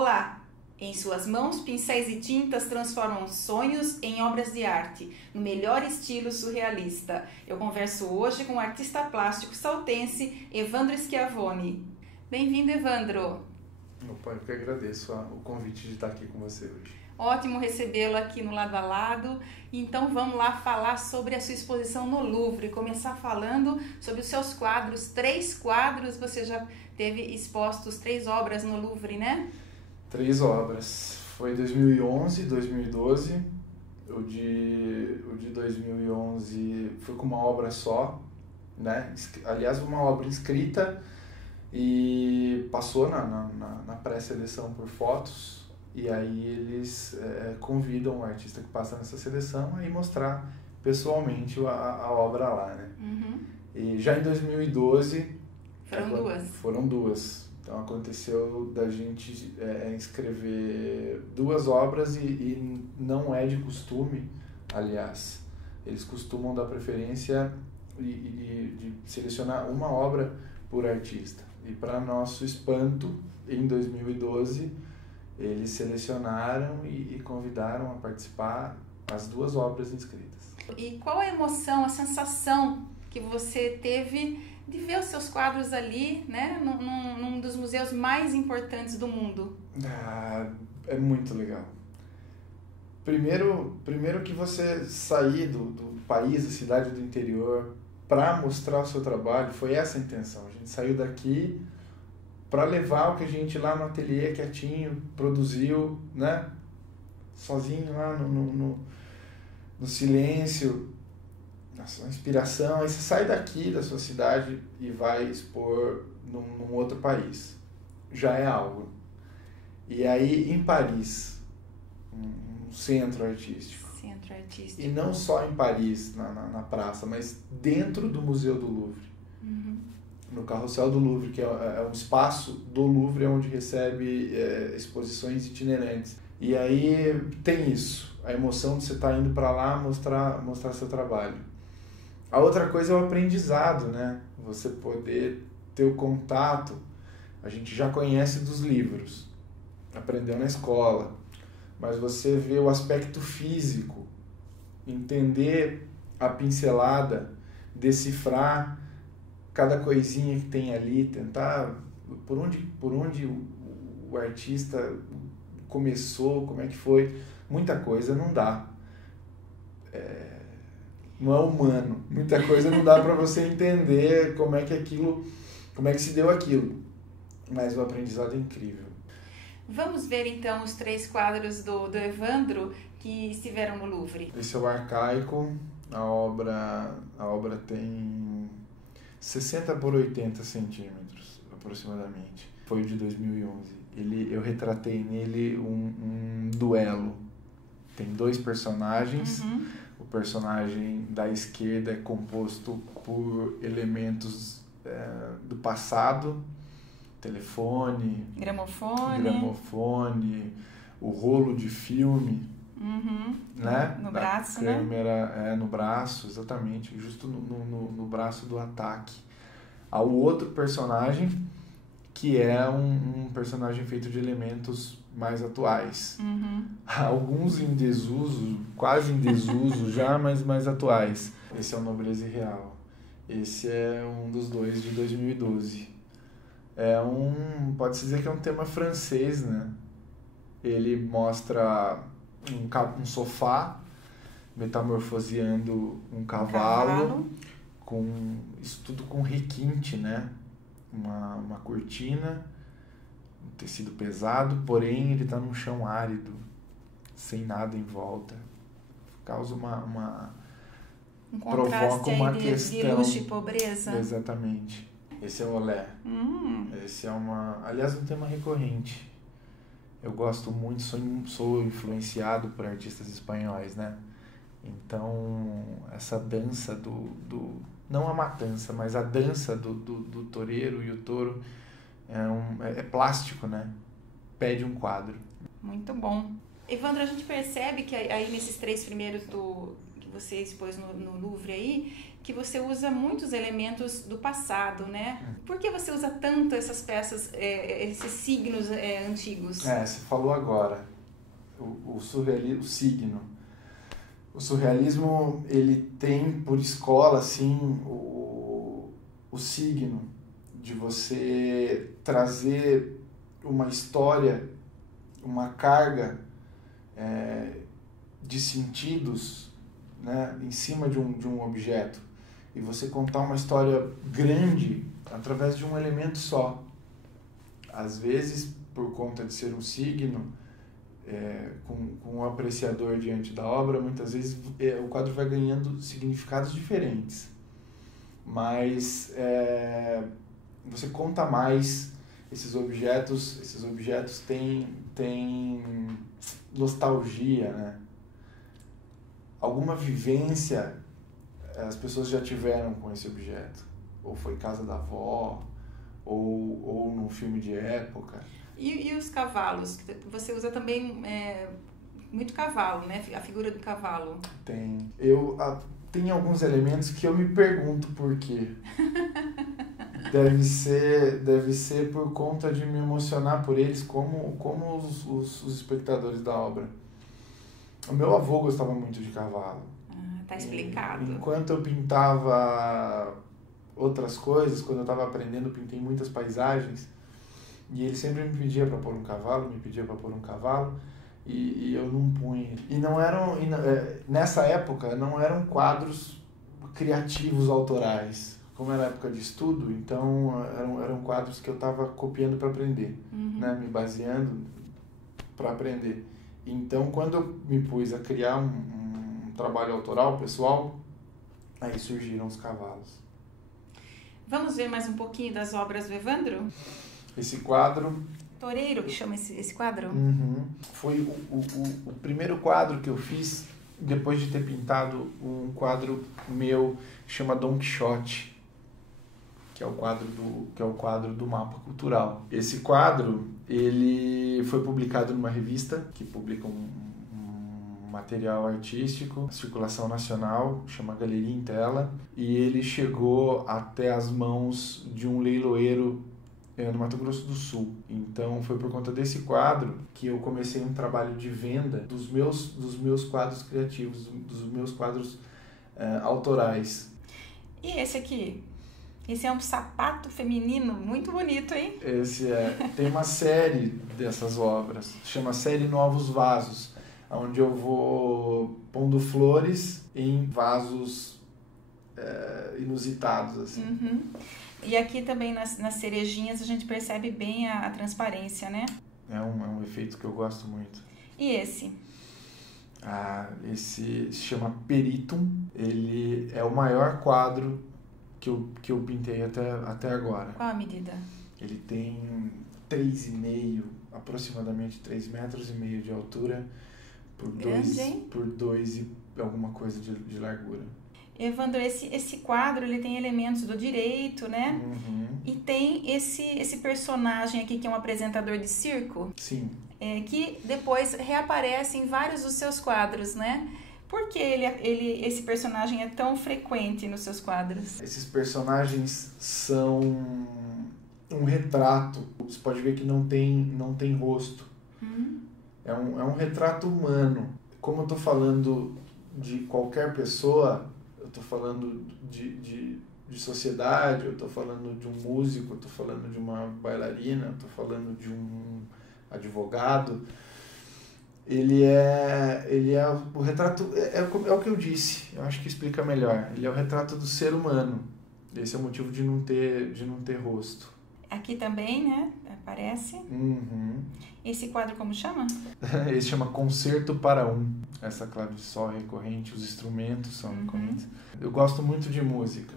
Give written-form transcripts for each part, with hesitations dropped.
Olá! Em suas mãos, pincéis e tintas transformam sonhos em obras de arte, no melhor estilo surrealista. Eu converso hoje com o artista plástico saltense Evandro Schiavone. Bem-vindo, Evandro! Opa, eu que agradeço o convite de estar aqui com você hoje. Ótimo recebê-lo aqui no Lado a Lado. Então vamos lá falar sobre a sua exposição no Louvre. Começar falando sobre os seus quadros. 3 quadros, você já teve expostos 3 obras no Louvre, né? 3 obras. Foi 2011, 2012. O de 2011 foi com uma obra só, né? Aliás, uma obra inscrita e passou na pré-seleção por fotos. E aí eles convidam o artista que passa nessa seleção a ir mostrar pessoalmente a obra lá, né? Uhum. E já em 2012... Foram 2. Então aconteceu da gente inscrever 2 obras e não é de costume, aliás. Eles costumam dar preferência de selecionar uma obra por artista. E para nosso espanto, em 2012... eles selecionaram e convidaram a participar as 2 obras inscritas. E qual a emoção, a sensação que você teve de ver os seus quadros ali, né, num dos museus mais importantes do mundo? É muito legal. Primeiro que você sair do país, da cidade do interior, para mostrar o seu trabalho, foi essa a intenção. A gente saiu daqui para levar o que a gente lá no ateliê, quietinho, produziu, né? Sozinho lá no silêncio, na sua inspiração. Aí você sai daqui da sua cidade e vai expor num outro país. Já é algo. E aí em Paris, um centro artístico. Centro artístico. E não só em Paris, na praça, mas dentro do Museu do Louvre. Uhum. No Carrossel do Louvre, que é um espaço do Louvre onde recebe exposições itinerantes. E aí tem isso, a emoção de você estar indo para lá mostrar seu trabalho. A outra coisa é o aprendizado, né? Você poder ter o contato. A gente já conhece dos livros, aprendeu na escola, mas você vê o aspecto físico, entender a pincelada, decifrar cada coisinha que tem ali, tentar por onde o artista começou, como é que foi, muita coisa não dá, não é humano, muita coisa não dá para você entender como é que se deu aquilo, mas o aprendizado é incrível. Vamos ver então os 3 quadros do Evandro que estiveram no Louvre. Esse é o Arcaico, a obra tem 60 por 80 centímetros, aproximadamente. Foi o de 2011. Eu retratei nele um duelo. Tem 2 personagens. Uhum. O personagem da esquerda é composto por elementos do passado. Telefone, gramofone, o rolo de filme. Uhum. Né? No braço, a câmera, no braço, exatamente, justo no braço do ataque. Ao outro personagem, que é um personagem feito de elementos mais atuais. Uhum. Alguns em desuso, quase em desuso já, mas mais atuais. Esse é o Nobreza Irreal. Esse é um dos 2 de 2012. Pode-se dizer que é um tema francês, né? Ele mostra um sofá metamorfoseando um cavalo. Isso tudo com requinte, né? Uma cortina, um tecido pesado, porém ele está num chão árido, sem nada em volta. Causa um contraste provoca uma de questão luxo e pobreza. Exatamente. Esse é o Olé. Esse é aliás, um tema recorrente. Eu gosto muito, sou influenciado por artistas espanhóis, né? Então, essa dança não a matança, mas a dança do toureiro e o touro é plástico, né? Pede um quadro. Muito bom. Evandro, a gente percebe que aí nesses 3 primeiros você expôs no Louvre aí, que você usa muitos elementos do passado, né? Por que você usa tanto essas peças, esses signos antigos? Você falou agora, o surrealismo, o signo. O surrealismo, ele tem por escola, assim, o signo de você trazer uma história, uma carga de sentidos, né, em cima de um objeto. E você contar uma história grande através de um elemento só. Às vezes, por conta de ser um signo, com um apreciador diante da obra, muitas vezes o quadro vai ganhando significados diferentes. Mas você conta mais esses objetos têm nostalgia, né? Alguma vivência as pessoas já tiveram com esse objeto. Ou foi casa da avó, ou num filme de época. E os cavalos? Você usa também muito cavalo, né? A figura do cavalo. Tem. Tem alguns elementos que eu me pergunto por quê. Deve ser por conta de me emocionar por eles como os espectadores da obra. O meu avô gostava muito de cavalo. Tá explicado. Enquanto eu pintava outras coisas, quando eu estava aprendendo, eu pintei muitas paisagens. E ele sempre me pedia para pôr um cavalo, e eu não punha. Nessa época não eram quadros criativos autorais. Como era época de estudo, então eram quadros que eu estava copiando para aprender, né? Me baseando para aprender. Então, quando eu me pus a criar um trabalho autoral, pessoal, aí surgiram os cavalos. Vamos ver mais um pouquinho das obras do Evandro? Esse quadro... Toureiro, que chama esse quadro? Foi o primeiro quadro que eu fiz depois de ter pintado um quadro meu que chama Dom Quixote, que é o quadro do mapa cultural. Esse quadro, ele foi publicado numa revista que publica um material artístico, circulação nacional, chama Galeria em Tela, e ele chegou até as mãos de um leiloeiro no Mato Grosso do Sul. Então foi por conta desse quadro que eu comecei um trabalho de venda dos meus quadros criativos, dos meus quadros autorais. E esse aqui? Esse é um sapato feminino muito bonito, hein? Tem uma série dessas obras, chama Série Novos Vasos, onde eu vou pondo flores em vasos inusitados, assim. E aqui também nas cerejinhas a gente percebe bem a transparência, né? É um efeito que eu gosto muito. E esse? Esse se chama Peritum. Ele é o maior quadro que eu pintei até agora. Qual a medida? Ele tem 3,5, aproximadamente 3,5 metros de altura por 2 e alguma coisa de largura. Evandro, esse quadro ele tem elementos do direito, né? E tem esse personagem aqui que é um apresentador de circo. Sim. Que depois reaparece em vários dos seus quadros, né? Por que esse personagem é tão frequente nos seus quadros? Esses personagens são um retrato. Você pode ver que não tem rosto. É um retrato humano. Como eu estou falando de qualquer pessoa, eu estou falando de sociedade, eu estou falando de um músico, eu estou falando de uma bailarina, eu estou falando de um advogado. Ele é o retrato, é o que eu disse, eu acho que explica melhor. Ele é o retrato do ser humano. Esse é o motivo de não ter rosto. Aqui também, né? Aparece. Esse quadro como chama? Esse chama Concerto para Um. Essa clave de sol é recorrente, os instrumentos são recorrentes. Eu gosto muito de música.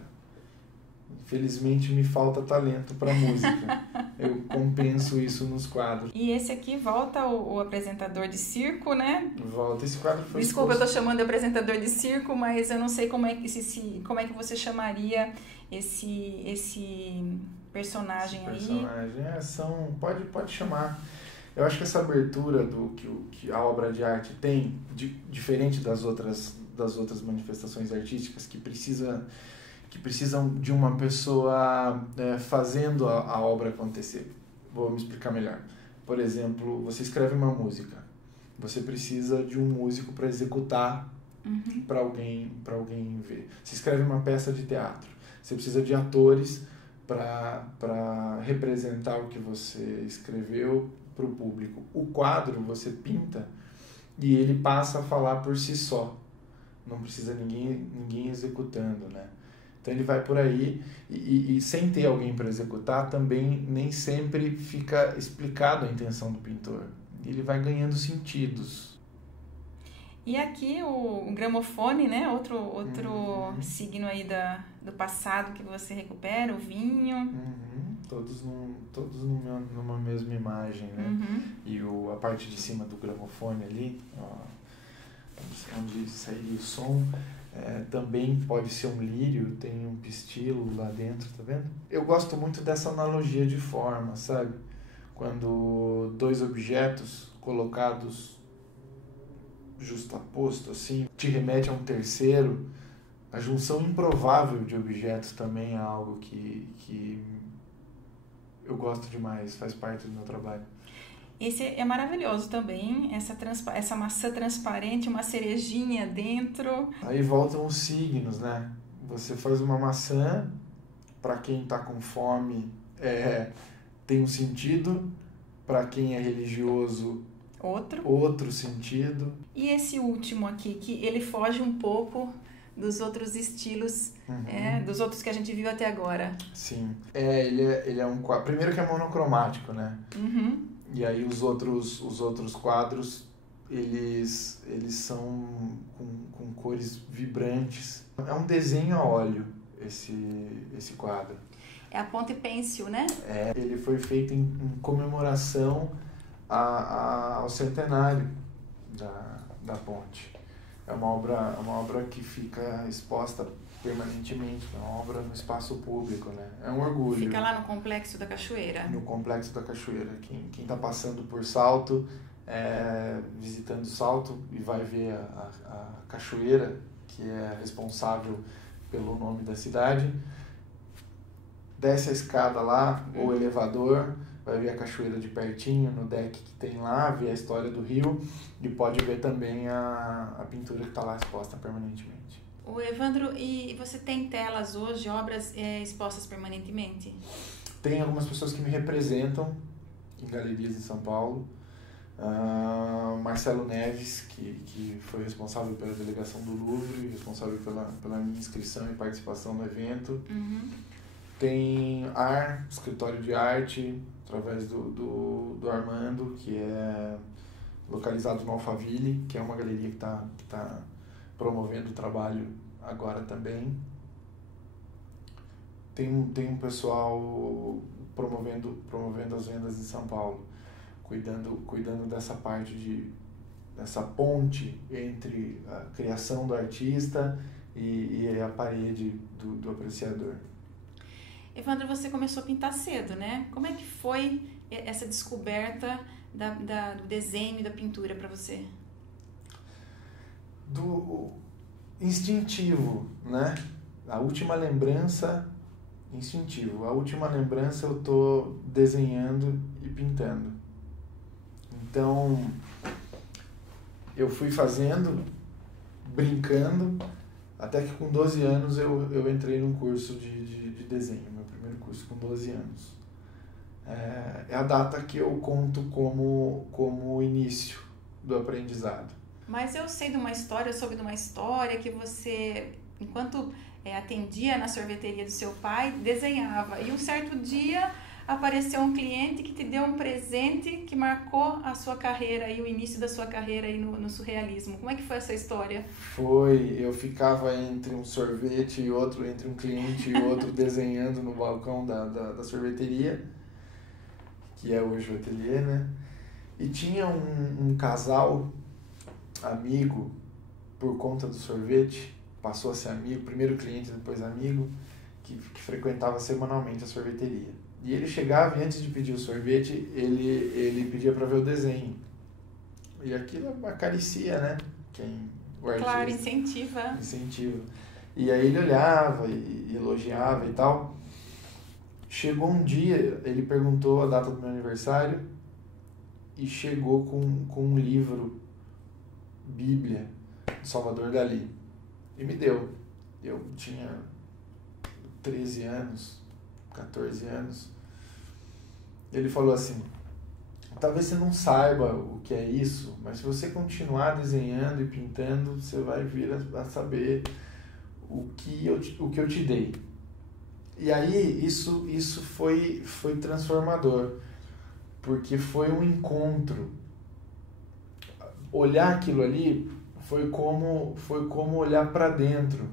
Infelizmente me falta talento para música. Eu compenso isso nos quadros. E esse aqui volta o apresentador de circo, né? Volta. Esse quadro foi Desculpa, eu tô chamando de apresentador de circo, mas eu não sei como é que você chamaria esse personagem aí. Pode chamar. Eu acho que essa abertura que a obra de arte tem, diferente das outras das outras manifestações artísticas que precisam de uma pessoa fazendo a obra acontecer. Vou me explicar melhor. Por exemplo, você escreve uma música. Você precisa de um músico para executar para alguém ver. Você escreve uma peça de teatro. Você precisa de atores para representar o que você escreveu para o público. O quadro você pinta e ele passa a falar por si só. Não precisa ninguém executando, né? Então ele vai por aí e sem ter alguém para executar também nem sempre fica explicado a intenção do pintor. Ele vai ganhando sentidos. E aqui o gramofone, né? Outro signo aí do passado que você recupera, o vinho. Todos numa mesma imagem, né? E a parte de cima do gramofone ali, ó, onde sairia o som, também pode ser um lírio, tem um pistilo lá dentro, tá vendo? Eu gosto muito dessa analogia de forma, sabe? Quando dois objetos colocados justaposto, assim, te remete a um terceiro. A junção improvável de objetos também é algo que eu gosto demais, faz parte do meu trabalho. Esse é maravilhoso também, essa maçã transparente, uma cerejinha dentro. Aí voltam os signos, né? Você faz uma maçã, para quem está com fome, tem um sentido, para quem é religioso, outro sentido. E esse último aqui, que ele foge um pouco dos outros estilos, dos outros que a gente viu até agora. Sim. Ele é um quadro. Primeiro que é monocromático, né? E aí os outros quadros, eles são com cores vibrantes. É um desenho a óleo, esse quadro. É a Ponte Pêncil, né? Ele foi feito em comemoração ao centenário da ponte. É uma obra que fica exposta permanentemente, é uma obra no espaço público, né? É um orgulho. Fica lá no Complexo da Cachoeira. No Complexo da Cachoeira. Quem está passando por Salto, visitando Salto e vai ver a cachoeira, que é responsável pelo nome da cidade, desce a escada lá, ou o elevador, vai ver a cachoeira de pertinho, no deck que tem lá, ver a história do rio e pode ver também a pintura que está lá exposta permanentemente. O Evandro, e você tem telas hoje, obras expostas permanentemente? Tem algumas pessoas que me representam em galerias em São Paulo. Marcelo Neves, que foi responsável pela delegação do Louvre, responsável pela minha inscrição e participação no evento. Tem escritório de arte, através do Armando, que é localizado no Alphaville, que é uma galeria que tá promovendo o trabalho agora também. Tem um pessoal promovendo as vendas em São Paulo, cuidando dessa parte dessa ponte entre a criação do artista e a parede do apreciador. Evandro, você começou a pintar cedo, né? Como é que foi essa descoberta do desenho e da pintura para você? Do instintivo, né? A última lembrança, instintivo. A última lembrança eu tô desenhando e pintando. Então, eu fui fazendo, brincando, até que com 12 anos eu entrei num curso de desenho, meu primeiro curso com 12 anos. É a data que eu conto como o início do aprendizado. Mas eu soube de uma história que você, enquanto atendia na sorveteria do seu pai, desenhava. E um certo dia apareceu um cliente que te deu um presente que marcou a sua carreira e o início da sua carreira aí no surrealismo. Como é que foi essa história? Eu ficava entre um sorvete e outro, entre um cliente e outro, desenhando no balcão da sorveteria, que é hoje o ateliê, né? E tinha um casal amigo, por conta do sorvete, passou a ser amigo, primeiro cliente, depois amigo, que frequentava semanalmente a sorveteria. E ele chegava e antes de pedir o sorvete, ele pedia para ver o desenho. E aquilo acaricia, né? o artista. Claro, incentiva. Incentiva. E aí ele olhava e elogiava e tal. Chegou um dia, ele perguntou a data do meu aniversário e chegou com um livro, Bíblia, de Salvador Dalí. E me deu. Eu tinha 13 anos, 14 anos. Ele falou assim: talvez você não saiba o que é isso, mas se você continuar desenhando e pintando, você vai vir a saber o que eu te dei. E aí isso foi transformador, porque foi um encontro. Olhar aquilo ali foi como olhar para dentro.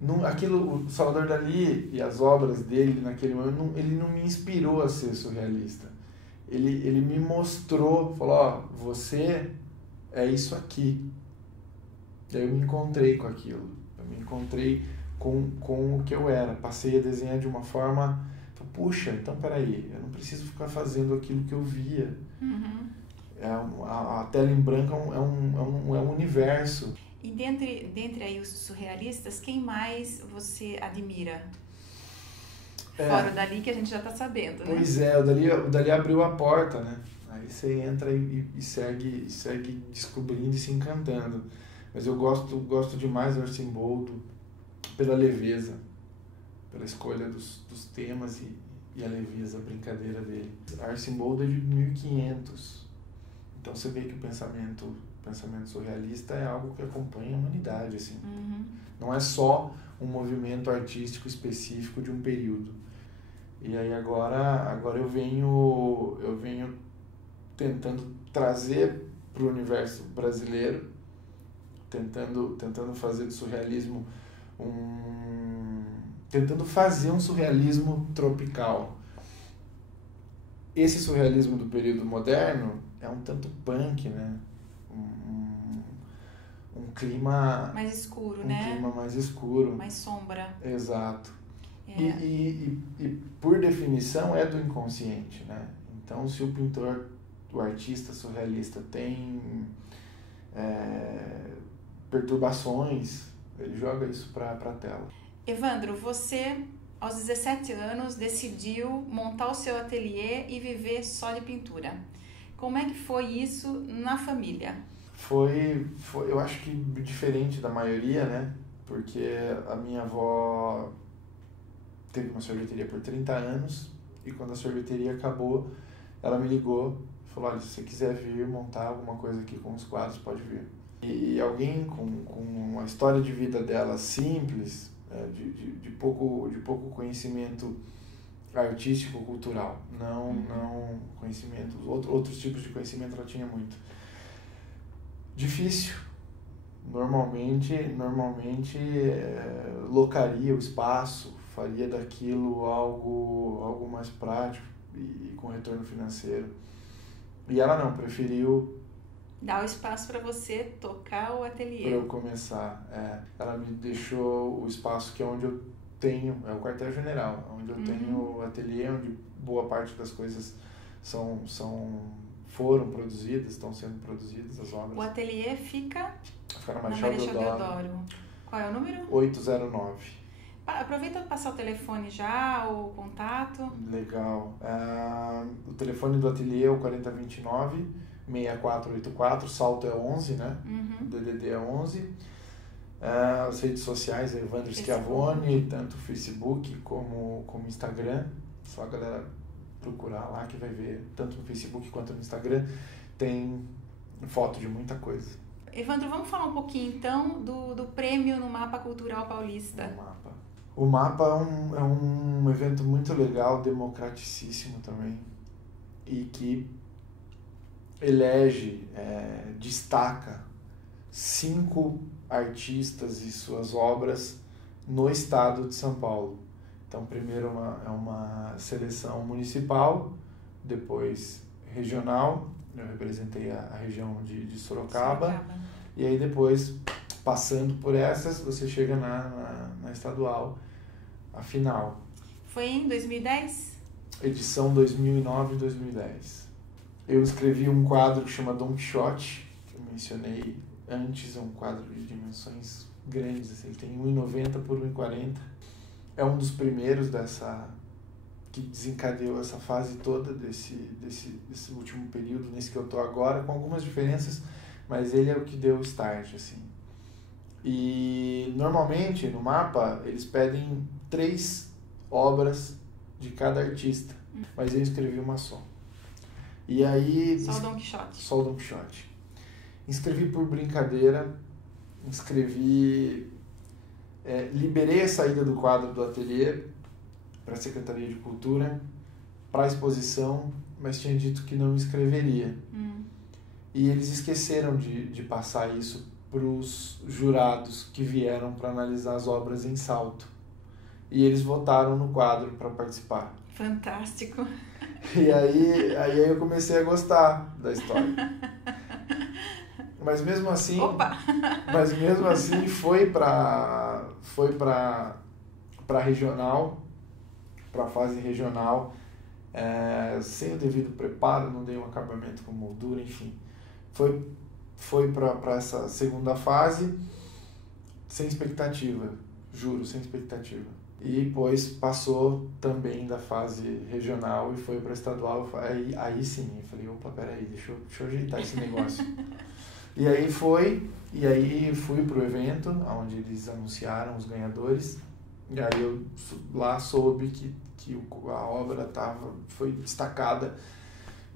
O Salvador Dalí e as obras dele naquele momento, ele não me inspirou a ser surrealista. Ele me mostrou, falou: ó, você é isso aqui. E aí eu me encontrei com aquilo. Eu me encontrei com o que eu era. Passei a desenhar de uma forma... Puxa, então peraí, eu não preciso ficar fazendo aquilo que eu via. Uhum. A tela em branco é um universo. E dentre aí os surrealistas, quem mais você admira? Fora o Dalí, que a gente já está sabendo, né? Pois é, o Dalí abriu a porta, né? Aí você entra e segue descobrindo e se encantando. Mas eu gosto demais do Arcimboldo pela leveza, pela escolha dos temas e a leveza, a brincadeira dele. Arcimboldo é de 1500. Então você vê que o pensamento surrealista é algo que acompanha a humanidade, assim. Uhum. Não é só um movimento artístico específico de um período. E aí agora eu venho tentando trazer para o universo brasileiro, tentando fazer do surrealismo tentando fazer um surrealismo tropical. Esse surrealismo do período moderno é um tanto punk, né? Um clima... mais escuro, né? Um clima mais escuro. Mais sombra. Exato. É. E por definição é do inconsciente, né? Então, se o pintor, o artista surrealista tem perturbações, ele joga isso para a tela. Evandro, você, aos 17 anos, decidiu montar o seu ateliê e viver só de pintura. Como é que foi isso na família? Foi, eu acho que diferente da maioria, né? Porque a minha avó teve uma sorveteria por 30 anos e quando a sorveteria acabou, ela me ligou e falou: olha, se você quiser vir montar alguma coisa aqui com os quadros, pode vir. E alguém com uma história de vida dela simples, de pouco conhecimento artístico, cultural, não conhecimento, outros tipos de conhecimento ela tinha muito. Difícil. Normalmente locaria o espaço, faria daquilo algo mais prático e com retorno financeiro. E ela não, preferiu dar o espaço para você tocar o ateliê. Para eu começar. Ela me deixou o espaço que é onde eu tenho, é o quartel-general, onde eu tenho o ateliê, onde boa parte das coisas foram produzidas, estão sendo produzidas as obras. O ateliê fica na Marechal Deodoro. Qual é o número? 809. Aproveita para passar o telefone já, o contato. Legal. O telefone do ateliê é o 4029-6484, salto é 11, né? Uhum. DDD é 11. As redes sociais é Evandro Schiavone, tanto Facebook como Instagram. Só a galera procurar lá que vai ver, tanto no Facebook quanto no Instagram, tem foto de muita coisa. Evandro, vamos falar um pouquinho então do prêmio no Mapa Cultural Paulista. O Mapa é um evento muito legal, democraticíssimo também, e que elege, destaca 5 artistas e suas obras no estado de São Paulo. Então, primeiro é uma seleção municipal, depois regional, eu representei a região de Sorocaba, e aí depois, passando por essas, você chega na estadual, a final. Foi em 2010? Edição 2009 e 2010. Eu escrevi um quadro que chama Don Quixote, que eu mencionei antes, é um quadro de dimensões grandes, assim, ele tem 1,90 por 1,40. É um dos primeiros que desencadeou essa fase toda desse último período, nesse que eu estou agora, com algumas diferenças, mas ele é o que deu o start, assim. E normalmente no mapa eles pedem 3 obras de cada artista, mas eu escrevi uma só. E aí... Só o Dom Quixote. Só o Dom Quixote. Escrevi por brincadeira, liberei a saída do quadro do ateliê para a Secretaria de Cultura, para a exposição, mas tinha dito que não escreveria. E eles esqueceram de passar isso para os jurados que vieram para analisar as obras em Salto. E eles votaram no quadro para participar. Fantástico. E aí eu comecei a gostar da história. Mas mesmo assim, foi para regional, para a fase regional, sem o devido preparo, não dei um acabamento com moldura, enfim. Foi para essa segunda fase sem expectativa, juro, sem expectativa. E depois passou também da fase regional e foi para estadual. Aí sim, eu falei, opa, peraí, deixa eu ajeitar esse negócio. E aí fui pro evento, onde eles anunciaram os ganhadores. E aí eu lá soube que a obra foi destacada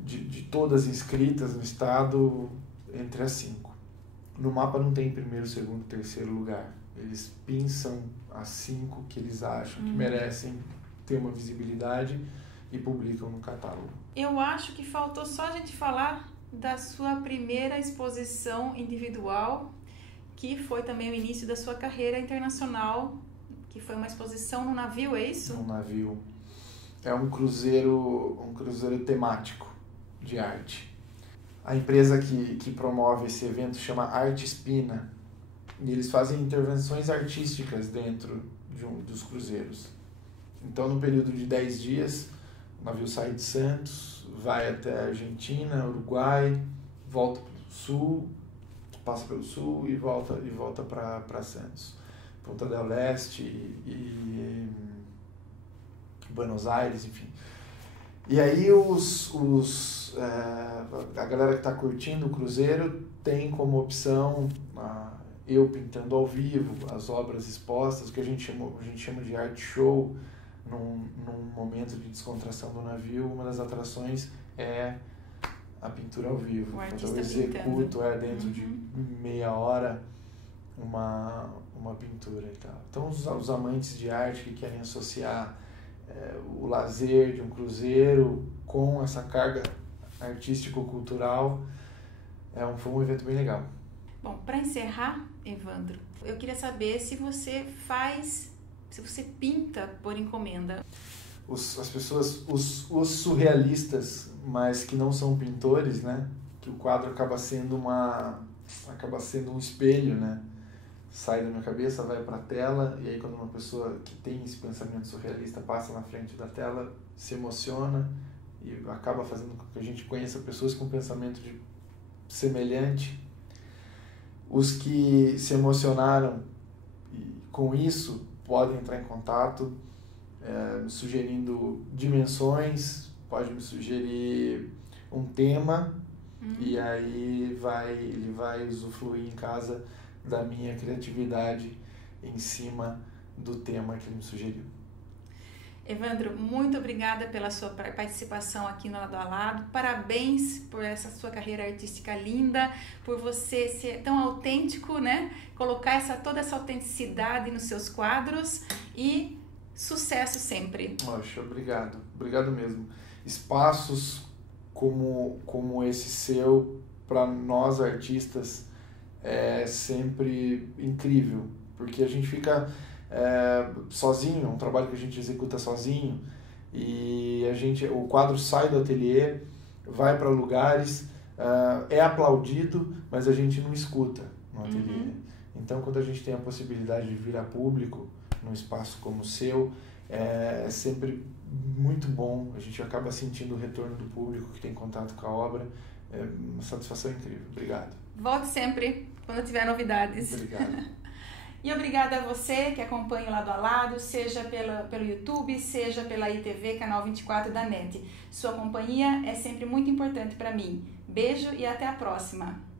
de todas inscritas no estado entre as 5. No mapa não tem primeiro, segundo, terceiro lugar. Eles pinçam as 5 que eles acham que merecem ter uma visibilidade e publicam no catálogo. Eu acho que faltou só a gente falar da sua primeira exposição individual, que foi também o início da sua carreira internacional, que foi uma exposição no navio, é isso? No navio. É um cruzeiro temático de arte. A empresa que promove esse evento chama Arte Spina, e eles fazem intervenções artísticas dentro dos cruzeiros. Então, no período de 10 dias, o navio sai de Santos, vai até a Argentina, Uruguai, volta para o sul, passa pelo sul e volta para Santos. Punta del Este e Buenos Aires, enfim. E aí a galera que está curtindo o cruzeiro tem como opção eu pintando ao vivo, as obras expostas, que a gente chama de art show. Num momento de descontração do navio, uma das atrações é a pintura ao vivo. Então eu executo dentro de meia hora uma pintura e tal. Então os amantes de arte que querem associar o lazer de um cruzeiro com essa carga artístico-cultural, foi um evento bem legal. Bom, para encerrar, Evandro, eu queria saber se você pinta por encomenda. As pessoas, os surrealistas, mas que não são pintores, né? Que o quadro acaba sendo um espelho, né? Sai da minha cabeça, vai para a tela, e aí quando uma pessoa que tem esse pensamento surrealista passa na frente da tela, se emociona e acaba fazendo com que a gente conheça pessoas com pensamento semelhante. Os que se emocionaram com isso podem entrar em contato, me sugerindo dimensões, pode me sugerir um tema, e aí ele vai usufruir em casa da minha criatividade em cima do tema que ele me sugeriu. Evandro, muito obrigada pela sua participação aqui no Lado a Lado. Parabéns por essa sua carreira artística linda, por você ser tão autêntico, né? Colocar toda essa autenticidade nos seus quadros e sucesso sempre. Poxa, obrigado. Obrigado mesmo. Espaços como esse seu, para nós artistas, é sempre incrível, porque a gente fica sozinho, é um trabalho que a gente executa sozinho, e o quadro sai do ateliê, vai para lugares, é aplaudido, mas a gente não escuta no ateliê. Então, quando a gente tem a possibilidade de vir a público num espaço como o seu, é sempre muito bom. A gente acaba sentindo o retorno do público que tem contato com a obra. É uma satisfação incrível. Obrigado. Volte sempre. quando tiver novidades. Obrigado. E obrigada a você que acompanha o Lado a Lado, seja pelo YouTube, seja pela ITV, canal 24 da NET. Sua companhia é sempre muito importante para mim. Beijo e até a próxima!